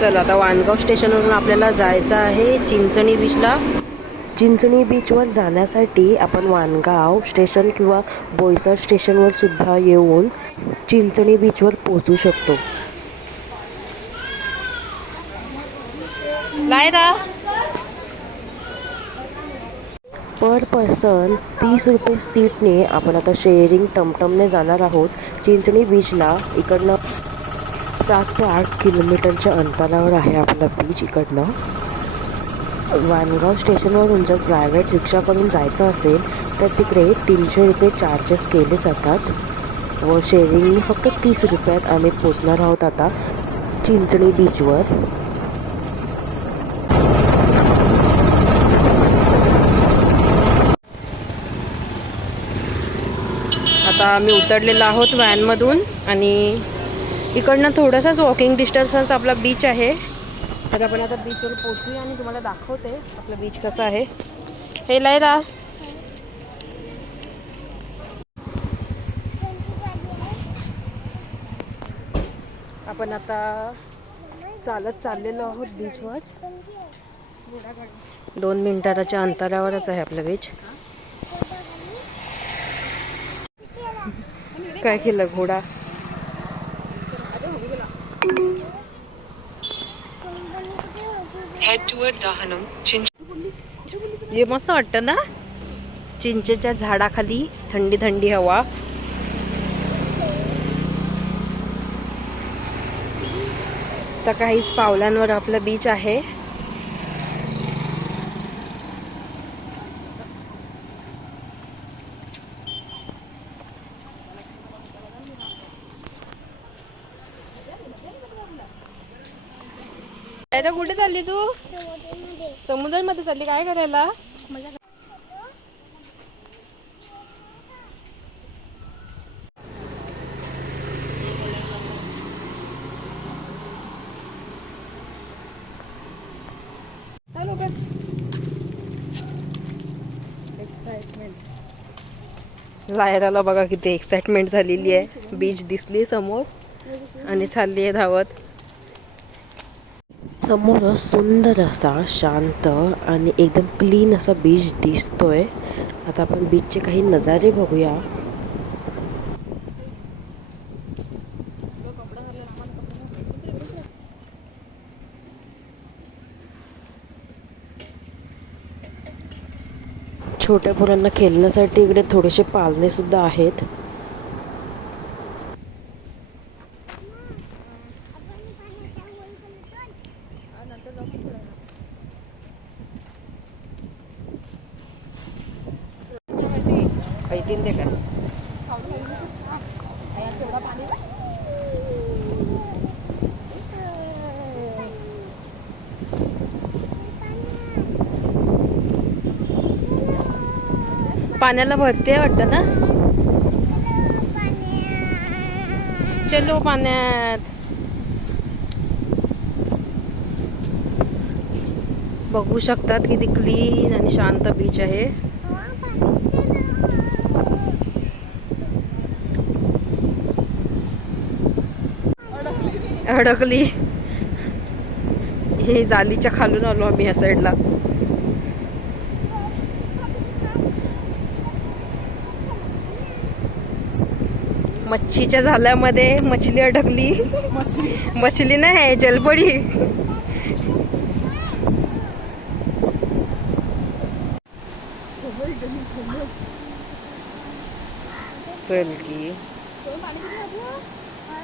चल आता वाणगाव स्टेशनवरून आपल्याला जायचं आहे चिंचणी बीचला. चिंचणी बीचवर जाण्यासाठी आपण वाणगाव स्टेशन किंवा बोईसर स्टेशनवर सुद्धा येऊन चिंचणी बीचवर पोहोचू शकतो. लायरा पर पर्सन 30 रुपये सीटने आपण आता शेअरिंग टमटमने जाणार आहोत चिंचणी बीचला. इकडनं 7 ते 8 किलोमीटरच्या अंतरावर आहे आपला बीच. इकडनं वाणगाव स्टेशनवरून जर प्रायव्हेट रिक्षा करून जायचं असेल तर तिकडे 300 रुपये चार्जेस केले जातात व शेअरिंगने फक्त 30 रुपयात आम्ही पोचणार आहोत आता चिंचणी बीचवर. आता आम्ही उतरलेलो आहोत व्हॅनमधून आणि इकडनं थोडासाच वॉकिंग डिस्टन्स आपला बीच आहे. तर आपण आता बीचवर पोहोचूया आणि तुम्हाला दाखवते आपलं बीच कसं आहे. हे लायरा आपण आता चालत चाललेलो आहोत बीचवर. 2 मिनिटाच्या अंतरावरच आहे आपलं बीच. काय केलं घोडा. हे मस्त वाटतं ना चिंचेच्या झाडाखाली थंडी थंडी हवा. तर काहीच पावलांवर आपलं बीच आहे. कुठे चालली तू. समुद्रामध्ये चालली काय करायला. लायराला बघा किती एक्साइटमेंट झालेली आहे. बीच दिसली समोर आणि चालली आहे धावत. समोर सुंदर असा शांत आणि एकदम क्लीन असा बीच दिसतोय. आता आपण बीचचे काही नजारे बघूया. छोट्या मुलांना खेळण्यासाठी इकडे थोडेसे पाळणे सुद्धा आहेत. दे काय पाण्याला भरते वाटतं ना. चलो पाण्यात. बघू शकतात किती क्लीन आणि शांत बीच आहे. अडकली. हे जालीच्या खालून आलो आम्ही या साईडला. मच्छीच्या झाल्यामध्ये मछली अडकली. मछली नाही जलपरी. चल की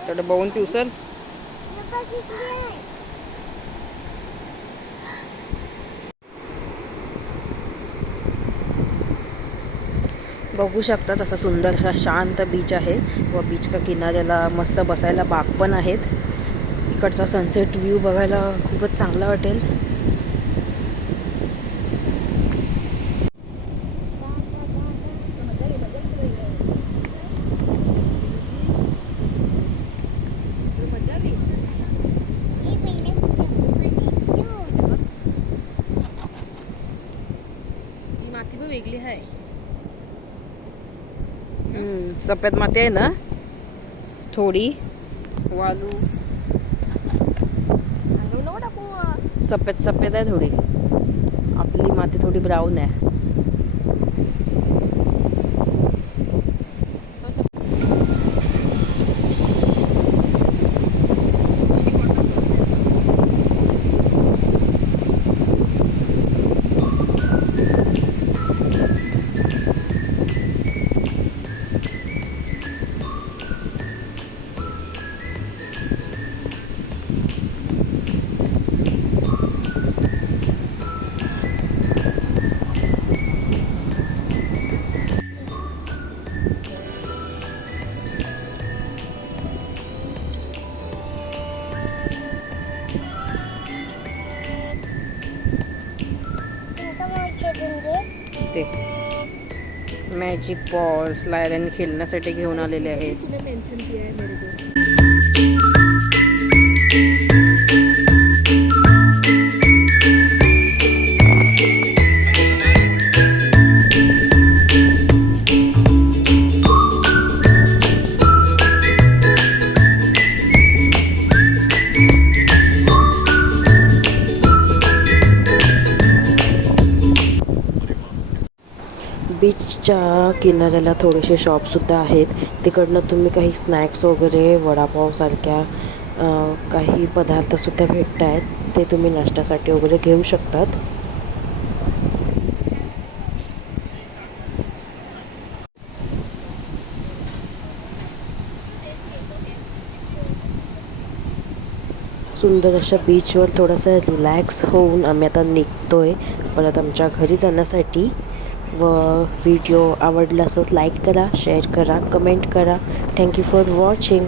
थोडं बघून पिवसल. बघू शकतात असा सुंदर असा शांत बीच आहे व बीचच्या किनाऱ्याला मस्त बसायला बाग पण आहेत. इकडचा सनसेट व्ह्यू बघायला खूपच चांगला वाटेल. वेगळी आहे. सफेद माती आहे ना. थोडी वालू सफेद सफेद आहे थोडी. आपली माती थोडी ब्राऊन आहे. ते मॅजिक बॉल्स लायरांनी खेळण्यासाठी घेऊन आलेले आहेत. बीचच्या किनाऱ्याला थोडेसे शॉपसुद्धा आहेत. तिकडनं तुम्ही काही स्नॅक्स वगैरे वडापावसारख्या काही पदार्थसुद्धा भेटत आहेत. ते तुम्ही नाश्त्यासाठी वगैरे घेऊ शकतात. सुंदर अशा बीचवर थोडासा रिलॅक्स होऊन आम्ही आता निघतोय परत आमच्या घरी जाण्यासाठी. व व्हिडिओ आवडला असं लाईक करा, शेअर करा, कमेंट करा. Thank you for watching.